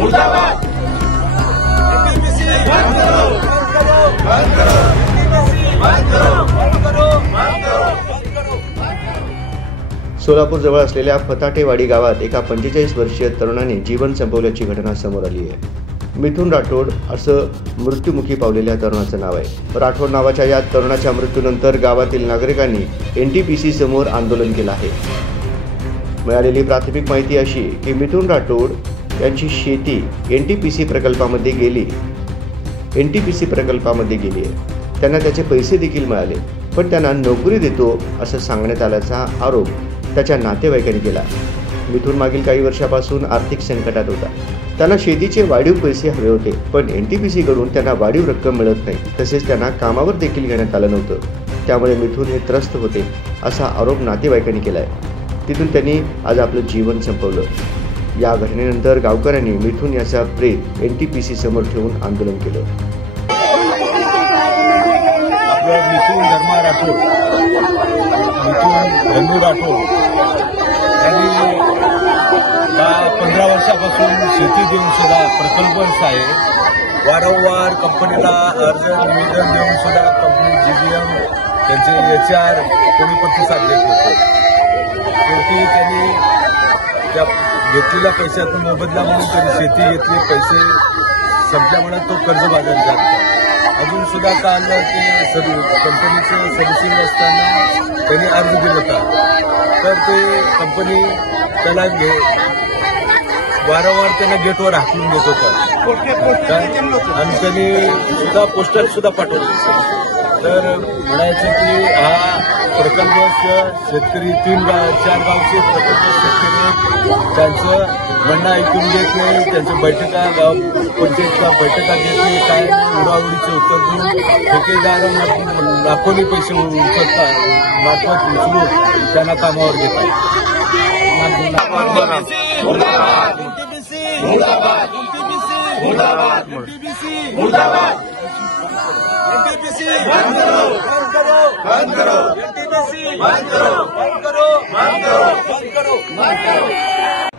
मुर्दाबाद। एनटीपीसी बंद करो, बंद करो, बंद करो। एनटीपीसी बंद करो, बंद करो, बंद करो, बंद करो। सोलापूर जवळ असलेल्या फताटेवाडी गावात एका 45 वर्षीय तरुणाने जीवन संपवल्याची घटना समोर आली आहे। मिथुन राठोड असं मृत्युमुखी पावलेल्या तरुणाचं नाव आहे। राठोड नावाच्या या तरुणाच्या मृत्यूनंतर गावातील नागरिकांनी एनटीपीसी समोर आंदोलन केलं आहे। मिळालेली प्राथमिक माहिती अशी की मिथुन राठोड यांची शेती एनटीपीसी प्रकल्पामध्ये गेली आहे। त्यांना त्याचे पैसे देखील मिळाले, पण त्यांना नोकरी देतो असं सांगण्यात आल्याचा आरोप त्याच्या नातेवाईकांनी केला। मिथुन मागील काही वर्षापासून आर्थिक संकटात होता। त्यांना शेतीचे वाढीव पैसे हवे होते, पण एनटीपीसी कडून त्यांना वाढीव रक्कम मिळत नाही, तसेच त्यांना कामावर देखील घेण्यात आलं नव्हतं। त्यामुळे मिथुन हे त्रस्त होते असा आरोप नातेवाईकांनी केलाय। तिथून त्यांनी आज आपलं जीवन संपवलं। या घटनेनंतर गावकऱ्यांनी मिथुन याचा प्रेत एनटीपीसी समोर ठेवून आंदोलन केलं। मिथुन धर्मा राठोड, मिथुन धनु राठोड यांनी 15 वर्षापासून शेती देऊन सुद्धा प्रकल्पच आहे। वारंवार कंपनीला अर्ज निवेदन देऊन सुद्धा कंपनी जीबीएम त्यांचे HR कोणी प्रतिसाद देत होते। शेवटी त्यांनी त्या घेतलेल्या पैशातून मोबदला म्हणून त्यांनी शेती घेतली, पैसे संपल्यामुळे तो कर्जबाजारी झाला। अजून सुद्धा काल ते कंपनीचं सर्व्हिसिंग असताना त्यांनी अर्ज दिला होता, तर ते कंपनी त्याला वारंवार त्यांना गेटवर हाकलून देत होता आणि त्यांनी सुद्धा पोस्टर सुद्धा पाठवले। तर म्हणायचं की हा प्रकल्प शेतकरी 4 गावचे प्रकल्प शेतकरी त्यांचं म्हणणं ऐकून घेत नाही, त्यांच्या बैठका गाव पंचायतच्या बैठका घेत नाही, काय उडाउडीचे उत्तर देऊन ठेकेदारांना लाखोनी पैसे उचलतात मार्फत उचलून त्यांना कामावर घेतात। एनटीपीसी बंद करो, बंद करो, बंद करो। एनटीपीसी बंद करो, बंद करो, बंद करो, बंद करो, बंद करो।